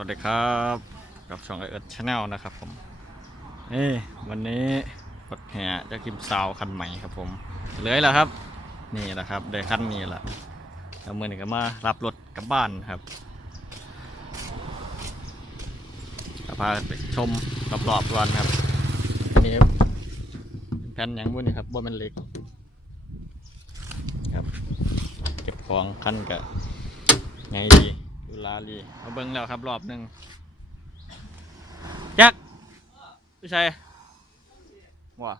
วัสดีครับกับช่องไอเอิร์ดชาแนลนะครับผมเอ้วันนี้รถแห่จะกิมซาวคันใหม่ครับผมเลยแล้วครับ นี่แหละครับได้คันนี้แหละแล้วมื่อนี้ก็มารับรถกลับบ้านครับก็พาไปชมรอบๆก่อนครับนนี้แผ่นยังบุ้นนี่ครับบ่มันเหล็กครับ เก็บของคันกับไงดี ลาลีมาเบิ้งแล้วครับรอบหนึ่งยักษ์พี่ชัยว้า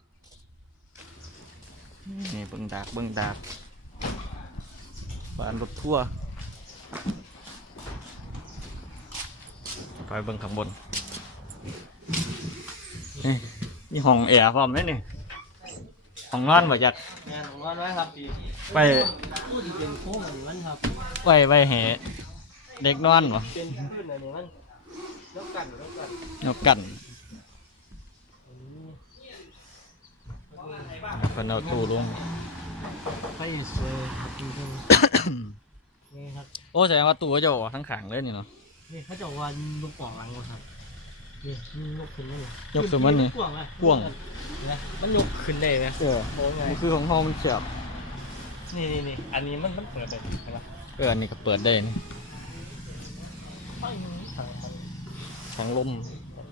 นี่เบิ้งดากเบิ้งดากบ้านรถทั่วร์ไปเบิ้งข้างบนนี่มีห้องแอร์พร้อมไหมนี่ห้องนอนบ่จักงานของมันไว้ครับพี่ไป พูดที่เป็นโค้งอันนี้มันครับไว้ไว้ให้ เด็กนอนบ่เป็นขึ้นอันนี้มันแล้วกันแล้วกันนกกันอันนี้เพิ่นเอาตู้ลงไฟสวยครับพี่เพิ่นนี่ครับโอ้แสดงว่าตู้ก็จะออกทั้งขางเลยนี่เนาะนี่เขาจะเอาวันลูกป่องหลังวะครับนี่มันยกขึ้นได้เลยยกขึ้นมานี่พ่วงไหมพ่วงเนี่ยมันยกขึ้นได้ไหมเออโอ้ไงนี่คือของเฮามันเสียบนี่นี่นี่อันนี้มันมันเปิดได้ใช่ไหมเอออันนี้ก็เปิดได้นี่ ไฟมันทางมันทางลม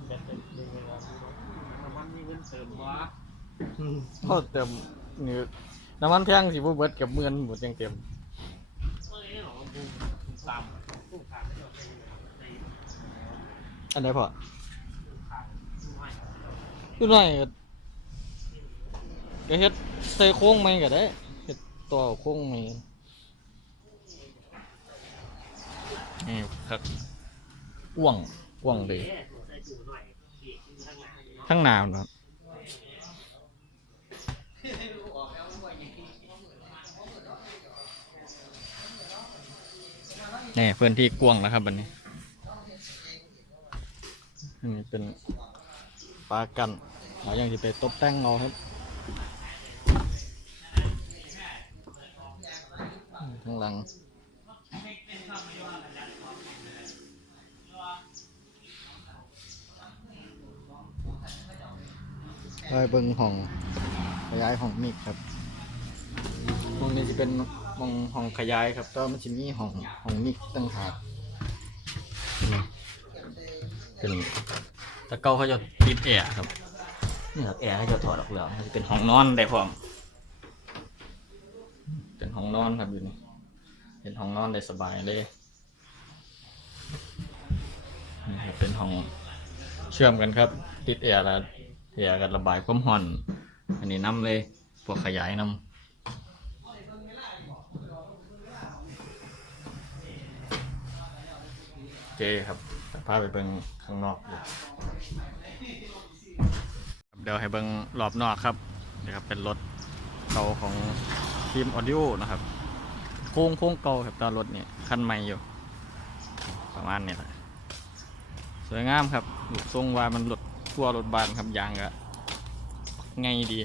แบตเตอรี่เวลาน้ำมันมีเงินเติมวะเฮาเต็มนี่น้ำมันแพงสิบ่เบิดกับเมือนหมดยังเต็มเมื่อกี้ของบูมตามตู้ขาดไม่ยอมใส่อันไหนพอขาดไม่คือน้อยก็ก็เฮ็ดใส่โค้งใหม่ก็ได้เฮ็ดต่อโค้งใหม่นี่ครับ อ้วงอ้วงเลยข้างหน้าเนาะข้างหนาวเนาะนี่พื้นที่กว้างแล้วครับบันนี้อันนี้เป็นปลากันเรายังจะไปตบแต่งเอาครับข้างหลัง ไปเบิ้งห้องขยายห้องมิกครับห้องนี้จะเป็นห้องห้องขยายครับแต่ว่ามันจะมีห้องห้องมิกต่างหากนี่เป็นแตะเก้าเขาจะติดแอร์ครับนี่ครับแอร์เขาจะถอดออกแล้วมันจะเป็นห้องนอนได้พร้อม เป็นห้องนอนครับอยู่นี่เป็นห้องนอนได้สบายเลยนี่ครับเป็นห้องเชื่อมกันครับ ติดแอร์แล้ว แอร์กันระบายความร้อน อันนี้น้ำเลยพวกขยายน้ำโอเคครับจะพาไปเบิ่งข้างนอกเดูเดี๋ยวให้เบิ่งรอบนอกครับนี่ครับ เป็นรถเก่าของทีมออดิโอนะครับ โค้งโค้งเก่าครับตอนรถเนี่ยคันใหม่อยู่ ประมาณนี้แหละ สวยงามครับลูกทรงว่ามันรถ ทั่วรถบานครับยางก็ไงดี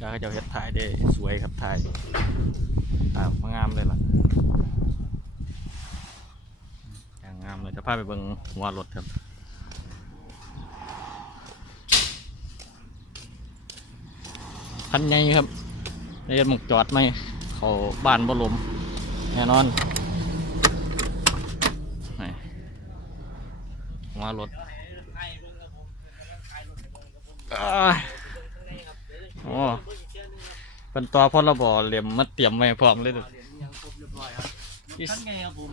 ก็จะเฮ็ดถ่ายได้สวยครับถ่ายถ่ายออกมงามเลยล่ะอย่างงามเลยจะพาไปเบิ่งหัวรถครับคันใหญ่ครับในหมกจอดไหมเขาบ้านบ่ลมแน่นอน หัวรถอ้ายโอ้เป็นตัวพลบเหลี่ยมมาเตรียมไว้พร้อมเลยเด้อยังครบเรียบร้อยครับท่านไงครับผม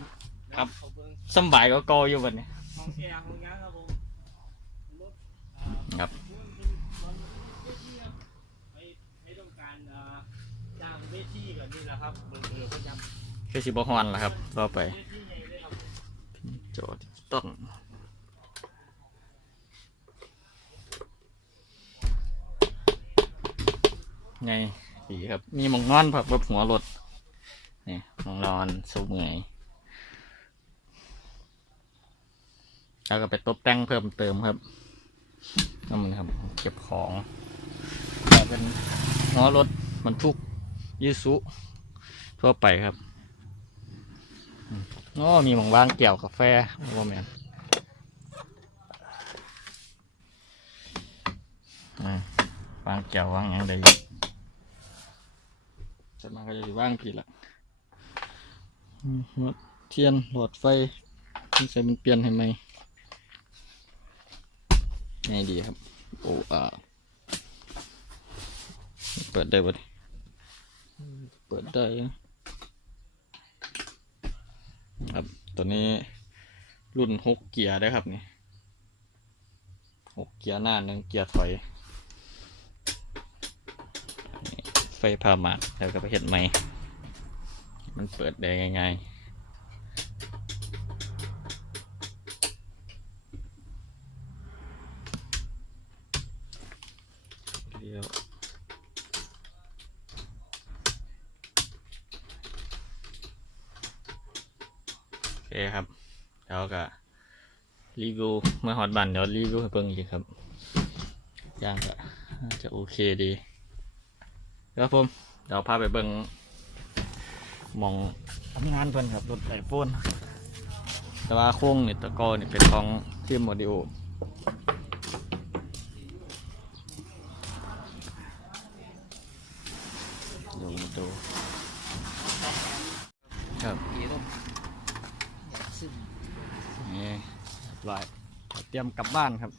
ครับเขาเบิ่งสำบายก็เกาอยู่บัดนี้ห้องแอร์ห้องยังครับผมรถครับให้ให้ต้องการเอ่อจ้างเวทีก่อนนี่แหละครับเบอร์เบอร์ประจำคือสิบฮอนล่ะครับ ต่อไปเวทีใหญ่เลยครับโจทย์ต้ ไงดีครับ มีหมองนอนผักแบบหัวรถนี่หมองนอนสูเงยแล้วก็ไปตบแต่งเพิ่มเติมครับนั่นมันครับ เก็บของแต่เป็นหัวรถบรรทุกยูสุทั่วไปครับอืมอ้มีหมองว่างเกี่ยวกาแฟโมแมนอ่าวางเกี่ยววางอย่างใด จะมาก็จะว่างผิดละหดเทียนหลอดไฟนี่ใส่มันเปลี่ยนให้ไหมไงดีครับ โอ้อ่าเปิดได้ปะเปิดได้ครับตัวนี้รุ่นหกเกียร์ได้ครับนี่หกเกียร์หน้าหนึ่งเกียร์ถอย ไฟพามาแล้วก็ไปเห็นไหม มันเปิดได้ง่ายๆเดี๋ยวโอเคครับ แล้วก็รีวิวเมื่อฮอตบันเดี๋ยวรีวิวให้เบิ่งอีกครับย่างก็จะโอเคดี ครับผมเดี๋ยวพาไปเบิ่งหมองทำงานเพิ่นครับรถไอโฟนแต่ว่าโค้งนี่ตะกอนี่เป็นของทีมโมดิโอดูมาดูครับนี่เรียบร้อยเตรียมกลับบ้านครับ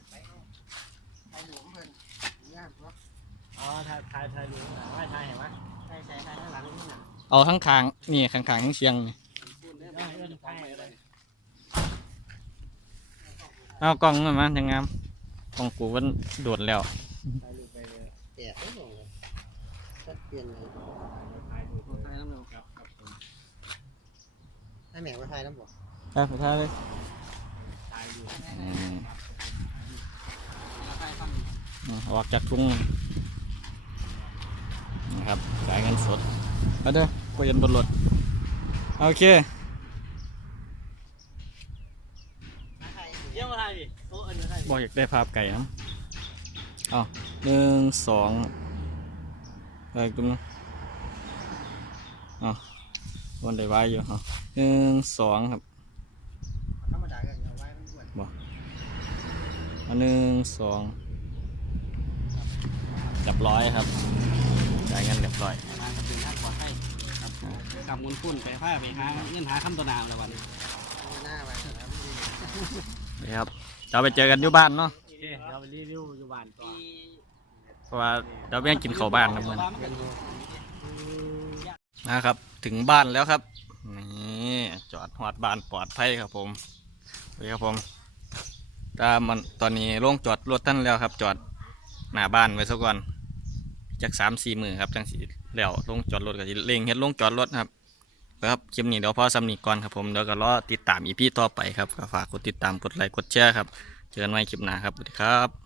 อ๋อถ่ายถ่ายถ่ายดูนะว่าถ่ายเห็นไหมถ่ายถ่ายถ่ายข้างหลังนี่นะเอาข้างคางๆนี่ข้างคางๆทั้งเชียงนี่ได้เรื่องถ่ายอะไรเอากล้องมามายังงามกล้องกูมันโดดแล้ว ถ่ายรูปไปเลยแตกไม่หมดเลยชัดเจนเลยถ่ายรูปไทยน้ำหนึ่งครับครับผมให้แม่ว่าไทยน้ำบอกไปไปท่าเลยถ่ายรูปอืมไทยฟังอืมออกจากทุ่งนะครับจ่ายเงิน สดเอาเด้อไปยันบนรถโอเคเยี่ยมมาถ่ายดิโอ้อันนี้ถ่ายบอกอยากได้ภาพไก่นะเอาหนึ่งสองอะไรตุ้มนะเอาวันได้ไว้อยู่เอาหนึ่งสองครับธรรมดาก็เอาไว้มันอ้วนอันหนึ่งสองเรียบร้อยครับจ่ายเงินเรียบร้อย กับเงินพุ่นไปผ้าไปหาเงินหาคำตัวนาวแล้ววันนี้หน้าไปแล้วนี่ครับเราไปเจอกันอยู่บ้านเนาะโอเคเราไปรีวิวอยู่บ้านก่อนเพราะว่าเราไม่ได้กินข้าวบ้านนะมันนะครับ ถึงบ้านแล้วครับนี่จอดหอดบ้านปลอดภัยครับผมนี่ครับผมตามันตอนนี้โล่งจอดรถท่านแล้วครับ จอดหน้าบ้านไว้ซะก่อน จากสามสี่มือครับจังสีแล้วลงจอดรถกับเร่งเฮ็ดลงจอดรถครับครับคลิปนี้เดี๋ยวพอสำนีก่อนครับผมเดี๋ยวก็รอติดตามอีพีต่อไปครับก็ฝากกดติดตามกดไลค์กดแชร์ครับเจอกันใหม่คลิปหน้าครับสวัสดีครับ